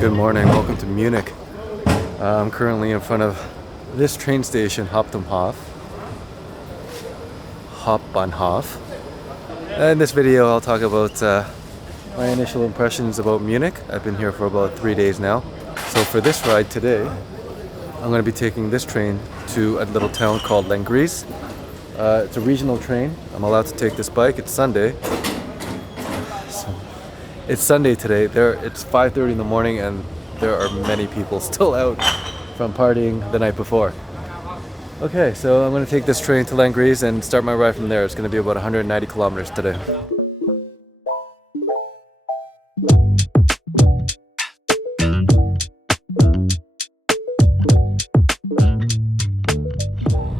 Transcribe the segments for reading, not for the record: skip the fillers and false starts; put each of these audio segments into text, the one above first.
Good morning, welcome to Munich. I'm currently in front of this train station, Hauptbahnhof. In this video I'll talk about my initial impressions about Munich. I've been here for about 3 days now. So for this ride today, I'm going to be taking this train to a little town called Lenggries. It's a regional train. I'm allowed to take this bike. It's Sunday. It's Sunday today. It's 5:30 in the morning and there are many people still out from partying the night before. Okay, so I'm going to take this train to Lenggries and start my ride from there. It's going to be about 190 kilometers today.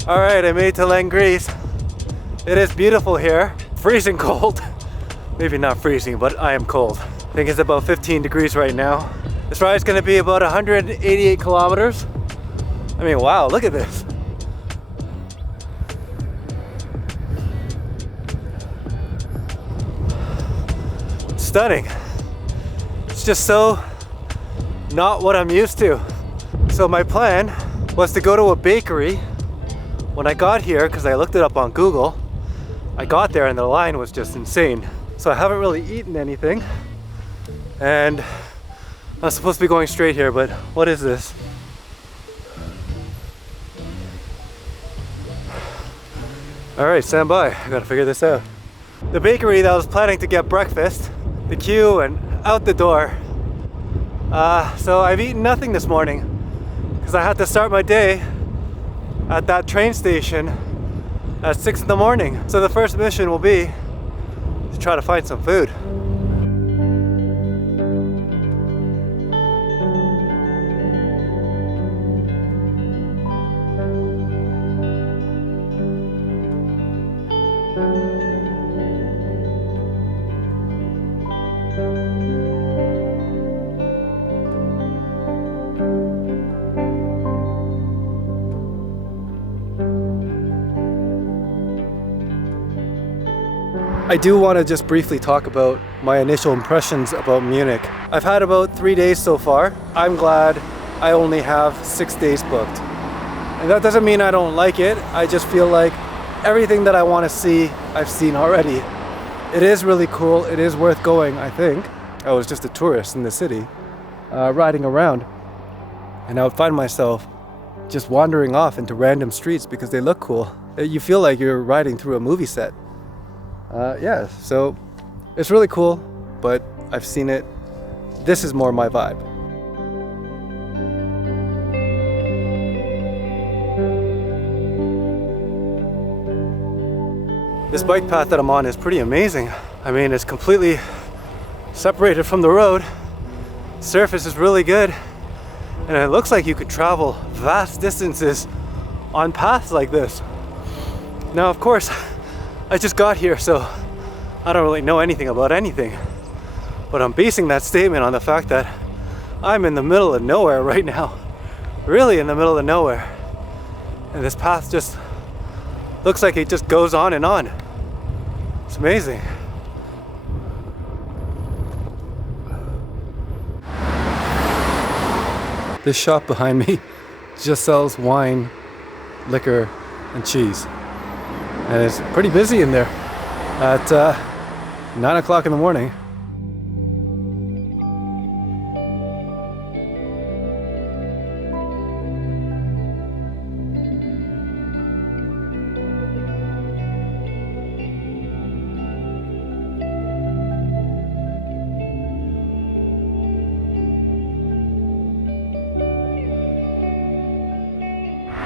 Alright, I made it to Lenggries. It is beautiful here. Freezing cold. Maybe not freezing, but I am cold. I think it's about 15 degrees right now. This ride is going to be about 188 kilometers. I mean, wow, look at this. Stunning. It's just so not what I'm used to. So my plan was to go to a bakery when I got here, because I looked it up on Google. I got there and the line was just insane. So I haven't really eaten anything. And I'm supposed to be going straight here, but what is this? Alright, stand by. I gotta figure this out. The bakery that I was planning to get breakfast, the queue and out the door. So I've eaten nothing this morning because I had to start my day at that train station at 6 in the morning. So the first mission will be to try to find some food. I do want to just briefly talk about my initial impressions about Munich. I've had about 3 days so far. I'm glad I only have 6 days booked. And that doesn't mean I don't like it. I just feel like everything that I want to see, I've seen already. It is really cool. It is worth going, I think. I was just a tourist in the city, riding around. And I would find myself just wandering off into random streets because they look cool. You feel like you're riding through a movie set. Yeah, so it's really cool, but I've seen it. This is more my vibe. This bike path that I'm on is pretty amazing. I mean, it's completely separated from the road. Surface is really good, and it looks like you could travel vast distances on paths like this. Now, of course, I just got here, so I don't really know anything about anything. But I'm basing that statement on the fact that I'm in the middle of nowhere right now. Really in the middle of nowhere. And this path just looks like it just goes on and on. It's amazing. This shop behind me just sells wine, liquor, and cheese. And it's pretty busy in there at 9 o'clock in the morning.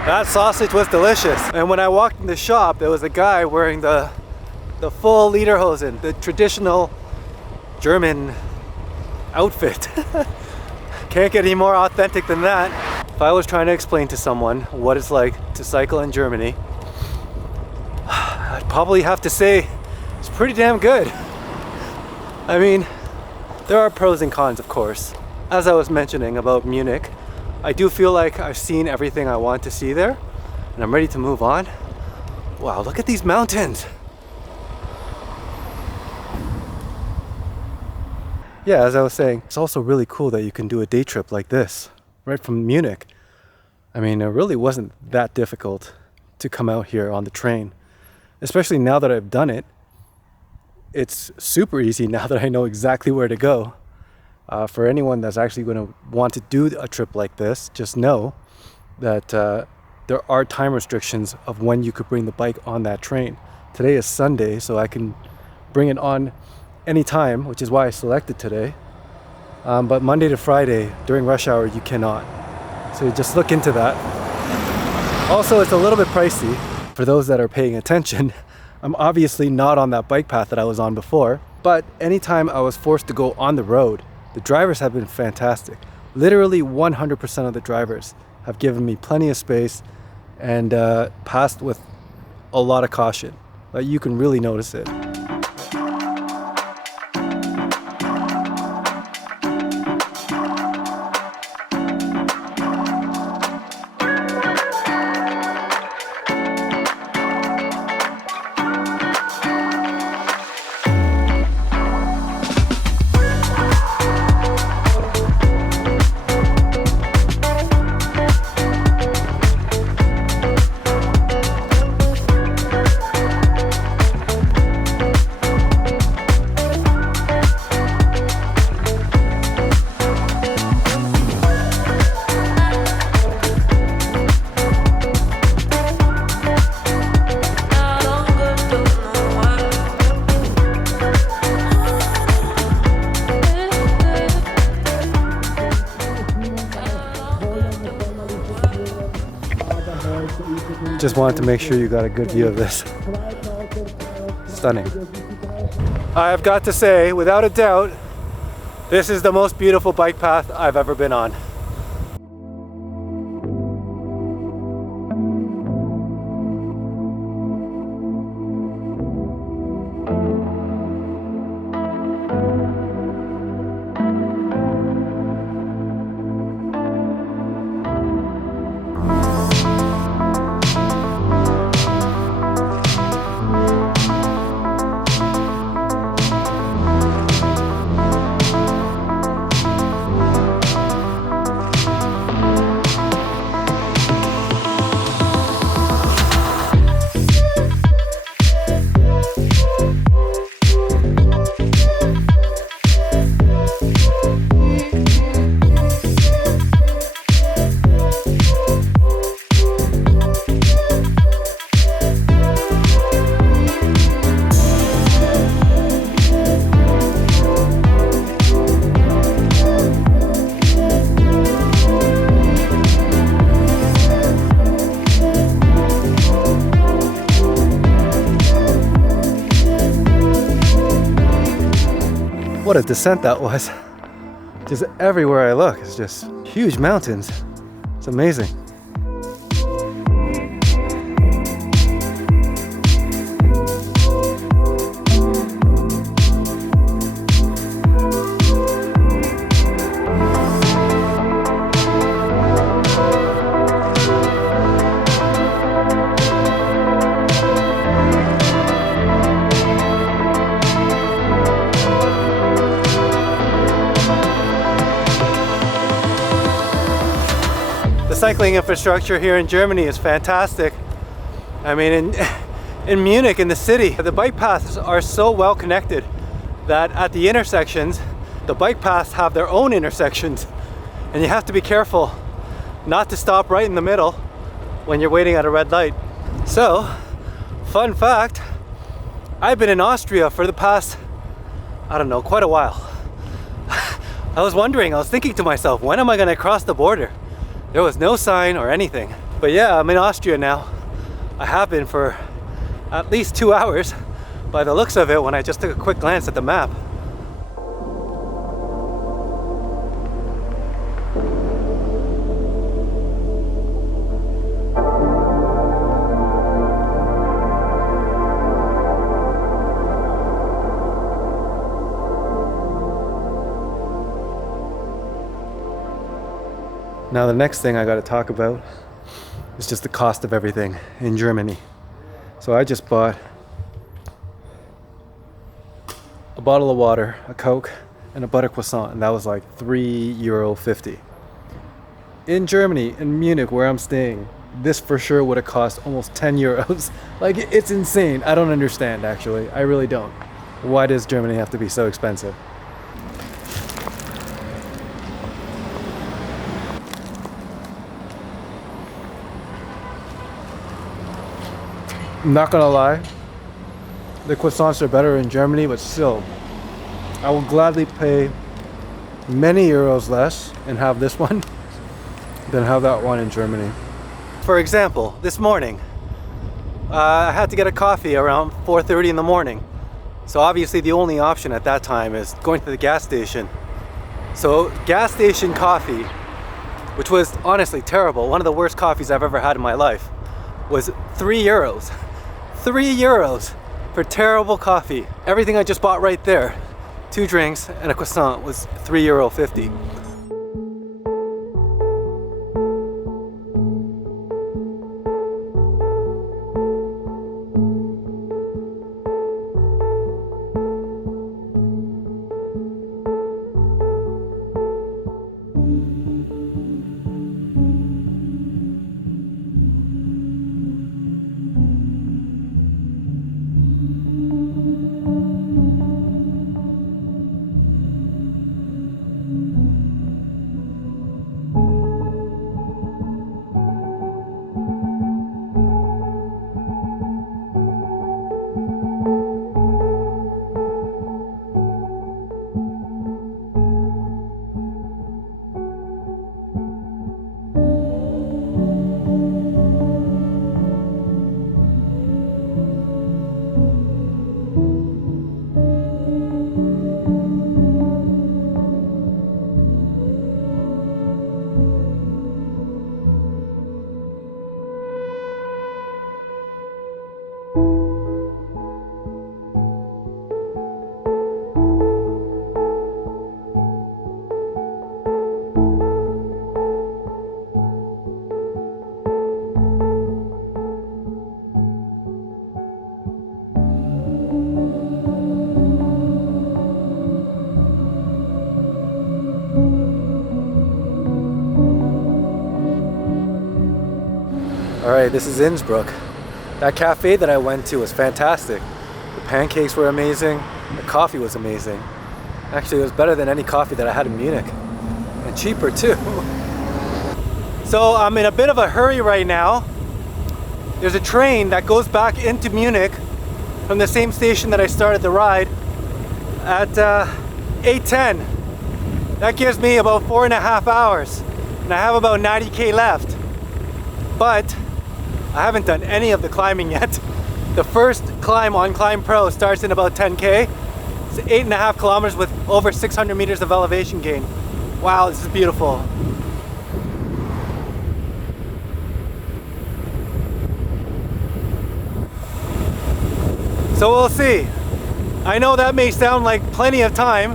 That sausage was delicious. And when I walked in the shop, there was a guy wearing the full lederhosen, the traditional German outfit. Can't get any more authentic than that. If I was trying to explain to someone what it's like to cycle in Germany, I'd probably have to say it's pretty damn good. I mean, there are pros and cons, of course. As I was mentioning about Munich, I do feel like I've seen everything I want to see there, and I'm ready to move on. Wow, look at these mountains. yeah, as I was saying, it's also really cool that you can do a day trip like this, right from Munich. I mean, it really wasn't that difficult to come out here on the train, especially now that I've done it. It's super easy now that I know exactly where to go. For anyone that's actually going to want to do a trip like this, just know that there are time restrictions of when you could bring the bike on that train. Today is Sunday, so I can bring it on anytime, which is why I selected today. But Monday to Friday during rush hour, you cannot. So just look into that. Also, it's a little bit pricey for those that are paying attention. I'm obviously not on that bike path that I was on before, but anytime I was forced to go on the road, the drivers have been fantastic. Literally 100% of the drivers have given me plenty of space and passed with a lot of caution. Like, you can really notice it. Just wanted to make sure you got a good view of this. Stunning. I've got to say, without a doubt, this is the most beautiful bike path I've ever been on. What a descent that was. Just everywhere I look, it's just huge mountains. It's amazing. The cycling infrastructure here in Germany is fantastic. I mean, in Munich, in the city, the bike paths are so well connected that at the intersections, the bike paths have their own intersections, and you have to be careful not to stop right in the middle when you're waiting at a red light. So, fun fact, I've been in Austria for the past, I don't know, quite a while. I was thinking to myself, when am I going to cross the border? There was no sign or anything. But yeah, I'm in Austria now. I have been for at least 2 hours by the looks of it when I just took a quick glance at the map. Now the next thing I got to talk about is just the cost of everything in Germany. So I just bought a bottle of water, a Coke, and a butter croissant, and that was like €3.50. In Germany, in Munich, where I'm staying, this for sure would have cost almost €10. Like, it's insane. I don't understand, actually. I really don't. Why does Germany have to be so expensive? I'm not gonna lie, the croissants are better in Germany, but still, I will gladly pay many euros less and have this one than have that one in Germany. For example, this morning, I had to get a coffee around 4:30 in the morning. So obviously the only option at that time is going to the gas station. So gas station coffee, which was honestly terrible, one of the worst coffees I've ever had in my life, was €3. €3 for terrible coffee. Everything I just bought right there, 2 drinks and a croissant, was €3.50. Alright, this is Innsbruck. That cafe that I went to was fantastic. The pancakes were amazing, the coffee was amazing. Actually, it was better than any coffee that I had in Munich. And cheaper too. So I'm in a bit of a hurry right now. There's a train that goes back into Munich from the same station that I started the ride at 8:10. That gives me about 4.5 hours. And I have about 90k left. But I haven't done any of the climbing yet. The first climb on Climb Pro starts in about 10k. It's 8.5 kilometers with over 600 meters of elevation gain. Wow, this is beautiful. So we'll see. I know that may sound like plenty of time,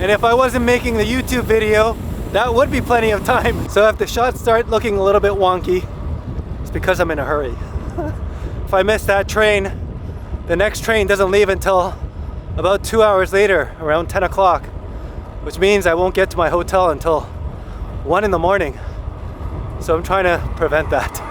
and if I wasn't making the YouTube video, that would be plenty of time. So if the shots start looking a little bit wonky, it's because I'm in a hurry. If I miss that train, the next train doesn't leave until about 2 hours later, around 10 o'clock, which means I won't get to my hotel until 1 in the morning. So I'm trying to prevent that.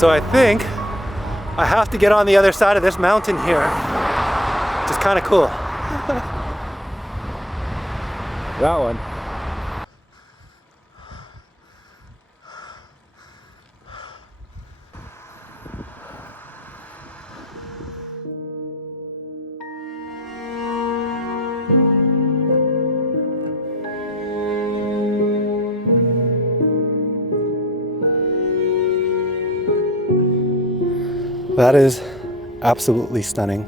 So I think I have to get on the other side of this mountain here, which is kind of cool. That one. That is absolutely stunning.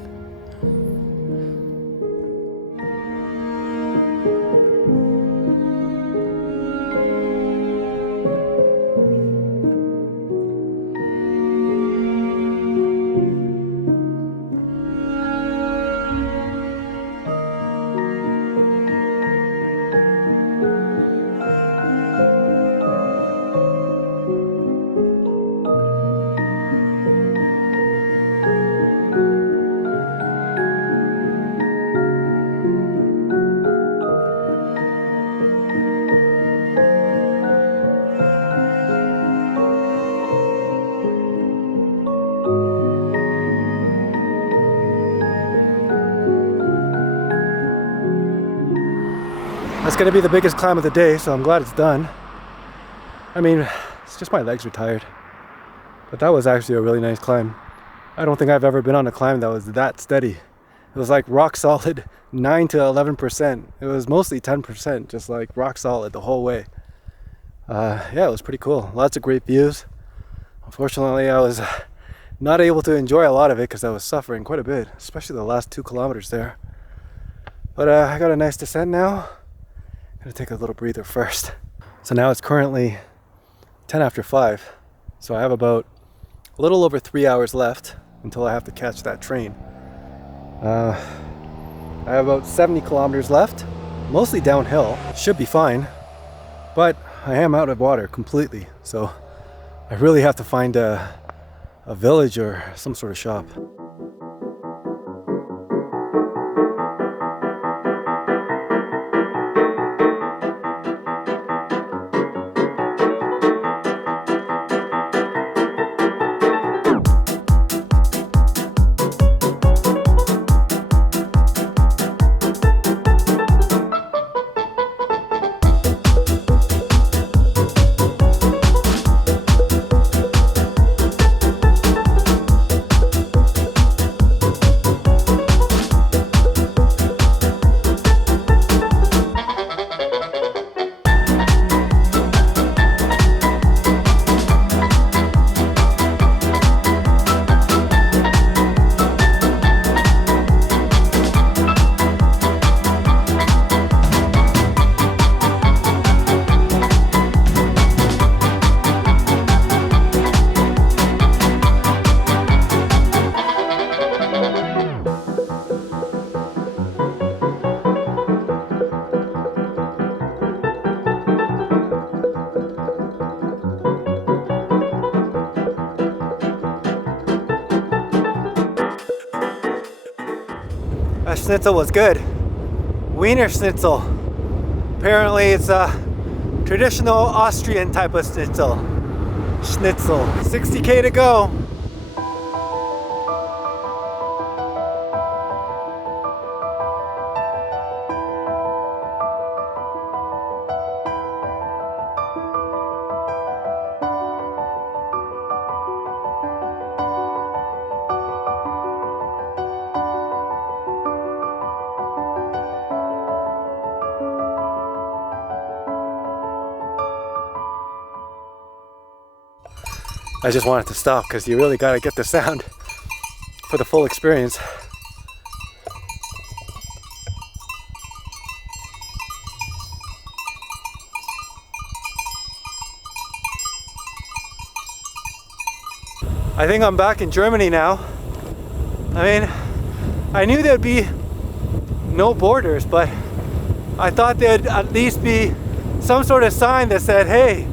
That's gonna be the biggest climb of the day, so I'm glad it's done. I mean, it's just my legs are tired. But that was actually a really nice climb. I don't think I've ever been on a climb that was that steady. It was like rock solid 9 to 11%. It was mostly 10%, just like rock solid the whole way. Yeah, it was pretty cool. Lots of great views. Unfortunately, I was not able to enjoy a lot of it because I was suffering quite a bit, especially the last 2 kilometers there. But I got a nice descent now. Gonna take a little breather first. So now it's currently 10 after 5. So I have about a little over 3 hours left until I have to catch that train. I have about 70 kilometers left, mostly downhill. Should be fine, but I am out of water completely. So I really have to find a village or some sort of shop. That schnitzel was good. Wiener schnitzel. Apparently it's a traditional Austrian type of schnitzel. Schnitzel. 60K to go. I just wanted to stop because you really gotta get the sound for the full experience. I think I'm back in Germany now. I mean, I knew there'd be no borders, but I thought there'd at least be some sort of sign that said, hey,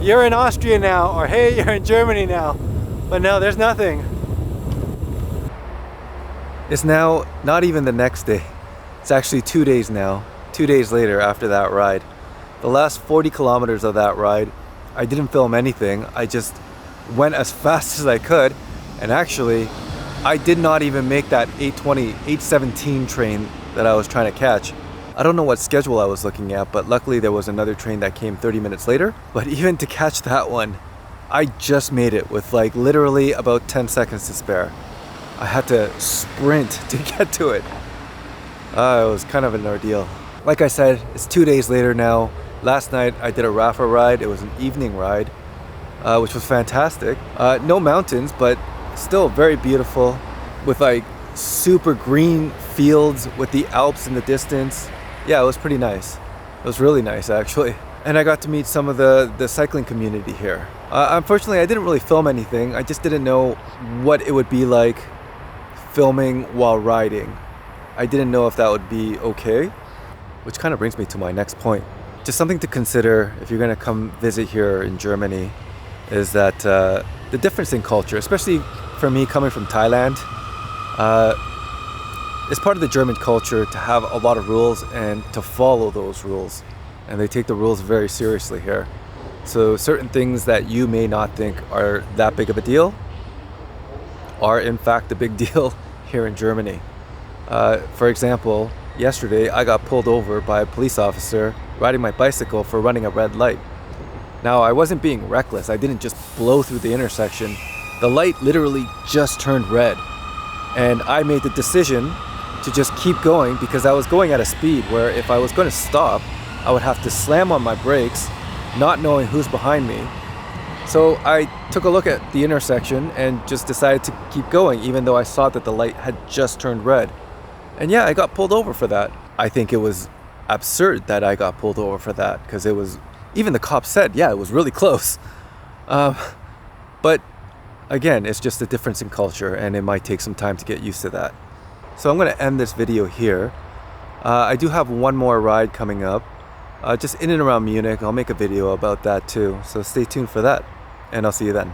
you're in Austria now, or hey, you're in Germany now. But no, there's nothing. It's now not even the next day. It's actually 2 days now, 2 days later after that ride. The last 40 kilometers of that ride, I didn't film anything. I just went as fast as I could, and actually I did not even make that 8:17 train that I was trying to catch. I don't know what schedule I was looking at, but luckily there was another train that came 30 minutes later. But even to catch that one, I just made it with like literally about 10 seconds to spare. I had to sprint to get to it. It was kind of an ordeal. Like I said, it's 2 days later now. Last night I did a raffle ride. It was an evening ride, which was fantastic. No mountains, but still very beautiful, with like super green fields with the Alps in the distance. Yeah, it was pretty nice. It was really nice, actually. And I got to meet some of the cycling community here. Unfortunately, I didn't really film anything. I just didn't know what it would be like filming while riding. I didn't know if that would be okay, which kind of brings me to my next point. Just something to consider if you're going to come visit here in Germany is that the difference in culture, especially for me coming from Thailand, it's part of the German culture to have a lot of rules and to follow those rules. And they take the rules very seriously here. So certain things that you may not think are that big of a deal are in fact a big deal here in Germany. For example, yesterday I got pulled over by a police officer riding my bicycle for running a red light. Now, I wasn't being reckless. I didn't just blow through the intersection. The light literally just turned red. And I made the decision to just keep going because I was going at a speed where if I was going to stop, I would have to slam on my brakes, not knowing who's behind me. So I took a look at the intersection and just decided to keep going, even though I saw that the light had just turned red. And yeah, I got pulled over for that. I think it was absurd that I got pulled over for that because it was, even the cop said, yeah, it was really close. But again, it's just a difference in culture and it might take some time to get used to that. So I'm going to end this video here. I do have one more ride coming up, just in and around Munich. I'll make a video about that too. So stay tuned for that and I'll see you then.